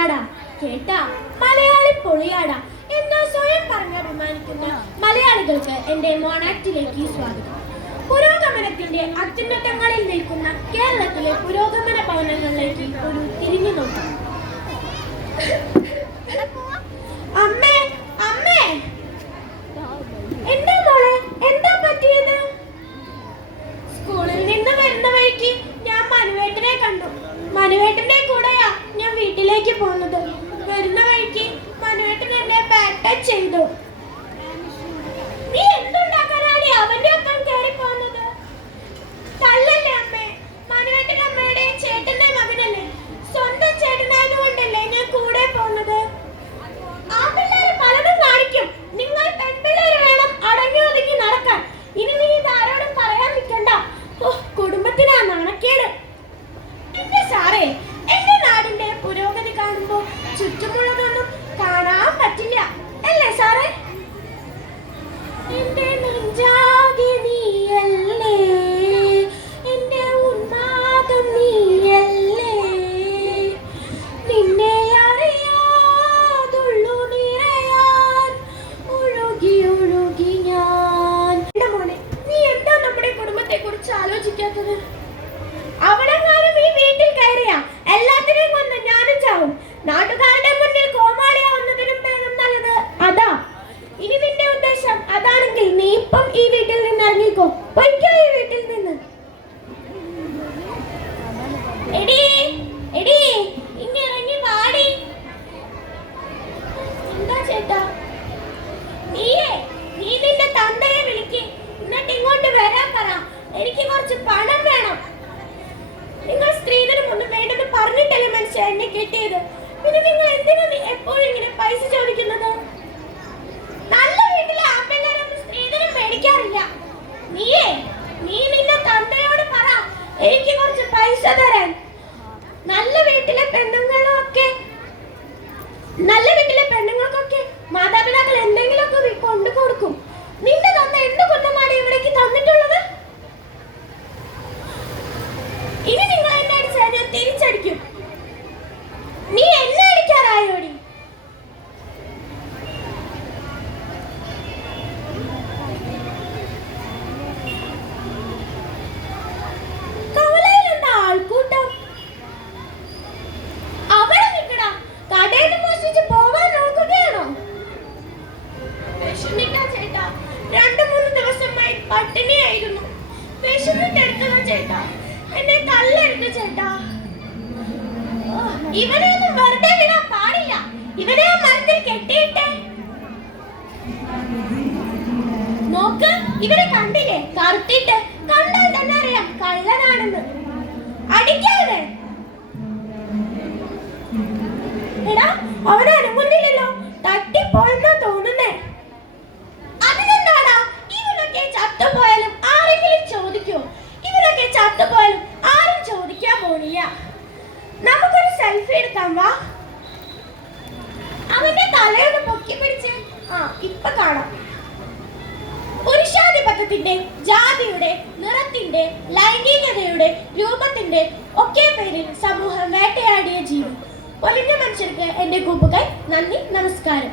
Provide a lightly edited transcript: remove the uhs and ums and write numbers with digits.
പൊളിയാടാ കേട്ടാ, മലയാളി പൊളിയാടാ എന്ന് സ്വയം പറഞ്ഞ് അഭിമാനിക്കുന്ന മലയാളികൾക്ക് എന്റെ മോണാക്റ്റിലേക്ക് സ്വാഗതം. പുരോഗമനത്തിന്റെ അത്യുന്നതങ്ങളിൽ നിൽക്കുന്ന കേരളത്തിലെ പുരോഗമന ഭവനങ്ങളിലേക്ക് ഒരു തിരിഞ്ഞു നോക്കാം. അമ്മേ അമ്മേ, എന്താ മോളെ, എന്താ പറ്റിയത്? സ്കൂളിൽ നിന്ന് വരുന്ന വഴിക്ക് ഞാൻ മനുവേട്ടനെ കണ്ടു. മനുവേട്ടന്റെ കൂടെയാ ഞാൻ വീട്ടിലേക്ക് പോകുന്നത്. വരുന്ന വഴിക്ക് മനുവേട്ടൻ എന്നെ ബാക്ക് ടച്ച് ചെയ്തു. നീ എന്തുണ്ടാക്കാനാണ് അവന്റെ ഒപ്പം കയറി പോകുന്നത്? തല്ലല്ലേ അമ്മേ, മനുവേട്ടൻ അമ്മയുടെ ചേട്ടന്റെ മകനല്ലേ, സ്വന്തം ചേട്ടനായതുകൊണ്ടല്ലേ ഞാൻ കൂടെ പോകുന്നത്. ആ പിള്ളേര് പലതും കാണിക്കും. നിങ്ങൾ പെൺപിള്ളേര് വേണം അടങ്ങി ഒതുങ്ങി നടക്കാൻ. ഇനി നീ ഇതാരോടും പറയാൻ നിൽക്കണ്ട. കുടുംബത്തിനാ നാണക്കേട്. എന്റെ സാറേ, എന്റെ നാടിന്റെ പുരോഗതി കാണുമ്പോ ചുറ്റുമുള്ളതൊന്നും കാണാൻ പറ്റില്ല അല്ലേ സാറേ? എന്റെ നെഞ്ചാകെ നീയല്ലേ, എന്റെ ഉന്മാദം നീയല്ലേ, നിന്നെ അറിയാതുള്ളു നിറയാൻ ഒഴുകി ഒഴുകി ഞാൻ. മോനെ, നീ എന്താ നമ്മുടെ കുടുംബത്തെ കുറിച്ച് ആലോചിക്കാത്തത്? അവളെങ്ങാനും ഈ വീട്ടിൽ കയറിയ എല്ലാത്തിനെയും കൊന്ന് ഞാനും ചാവും. നാട്ടുകാരുടെ മുന്നിൽ കോമാളിയാവുന്നതിനും ഭേദം നല്ലത് അതാ. ഇനി നിന്റെ ഉദ്ദേശം അതാണെങ്കിൽ നീ ഇപ്പം ഈ വീട്ടിൽ നിന്ന് ഇറങ്ങിക്കോ. പൊയ്ക്കോ ഈ വീട്ടിൽ നിന്ന്. എടീ എടീ, ഇങ്ങിറങ്ങി വാടി. എന്താ ചേട്ടാ? നീ നിന്റെ തന്തയെ വിളിക്ക്, എന്നിട്ട് ഇങ്ങോട്ട് വരാൻ പറ. എനിക്ക് കുറച്ച് പണം വേണം. നിങ്ങൾ സ്ത്രീധനം ഒന്നും വേണ്ടെന്ന് പറഞ്ഞിട്ടല്ലേ മനുഷ്യ എന്നെ കിട്ടിയത്. പിന്നെ നിങ്ങൾ എന്തിനാ എപ്പോഴും ഇങ്ങനെ പൈസ ചോദിക്കുന്നത്? നല്ല വീട്ടിലെ ആമ്പിള്ളേരൊന്നും സ്ത്രീധനം മേടിക്കാറില്ല. നീ നിന്റെ തന്തയോട് പറ എനിക്ക് കുറച്ച് പൈസ തരാൻ. നല്ല വീട്ടിലെ പെണ്ണുങ്ങൾക്കൊക്കെ മാതാപിതാക്കൾ എന്തെങ്കിലുമൊക്കെ കൊണ്ടു കൊടുക്കും. നിന്റെ തന്ത എന്ത് കൊണ്ടമാണ് ഇവിടേക്ക് തന്നിട്ടുള്ളത്? ഇനി നിങ്ങൾ എന്നെ അടിച്ചാൽ ഞാൻ തിരിച്ചടിക്കും. നീ എന്നെ അടിക്കാറായോടി? കവലയിൽ എന്താ ആൾക്കൂട്ടം? അവിടെ നിൽക്കടാ, കടയിൽ മോഷ്ടിച്ച് പോവാൻ നോക്കുകയാണോ? വിശന്നിട്ടാ ചേട്ടാ, 2-3 ദിവസമായി പട്ടിണിയായിരുന്നു. വിശന്നിട്ടെടുത്തതാ ചേട്ടാ, എന്നെ തല്ലരുത് ചേട്ടാ. ഇവനെ ഒന്നും വെറുതെ വിടാൻ പാടില്ല. ഇവനെ ആ മരത്തിൽ കെട്ടിയിട്ടേ. നോക്ക്, ഇവരെ കണ്ടില്ലേ കറുത്തിട്ട്? കണ്ടാൽ തന്നെ അറിയാം കള്ളനാണെന്ന്. അടിക്കാതെ. എടാ, അവനെ അനങ്ങുന്നില്ലല്ലോ, തട്ടിപ്പോയെന്നാ തോന്നുന്നേ. അതിനെന്താടാ, ഇവനൊക്കെ ചത്തുപോയാലും ആരെങ്കിലും ചോദിക്കോ? ഇവരൊക്കെ ചത്തുപോയാലും ആരും ചോദിക്കാൻ പോണില്ല. നമുക്കൊരു സെൽഫി എടുക്കാം വാ. അവന്റെ തലയൊന്ന് പൊക്കി പിടിച്ച്. ഇപ്പൊ കാണാം. പുരുഷാധിപത്യത്തിന്റെ, ജാതിയുടെ, നിറത്തിന്റെ, ലൈംഗികതയുടെ, രൂപത്തിന്റെ ഒക്കെ പേരിൽ സമൂഹം വേട്ടയാടിയ ജീവി പൊലിഞ്ഞ മനുഷ്യർക്ക് എന്റെ കൂപ്പുകൈ. നന്ദി, നമസ്കാരം.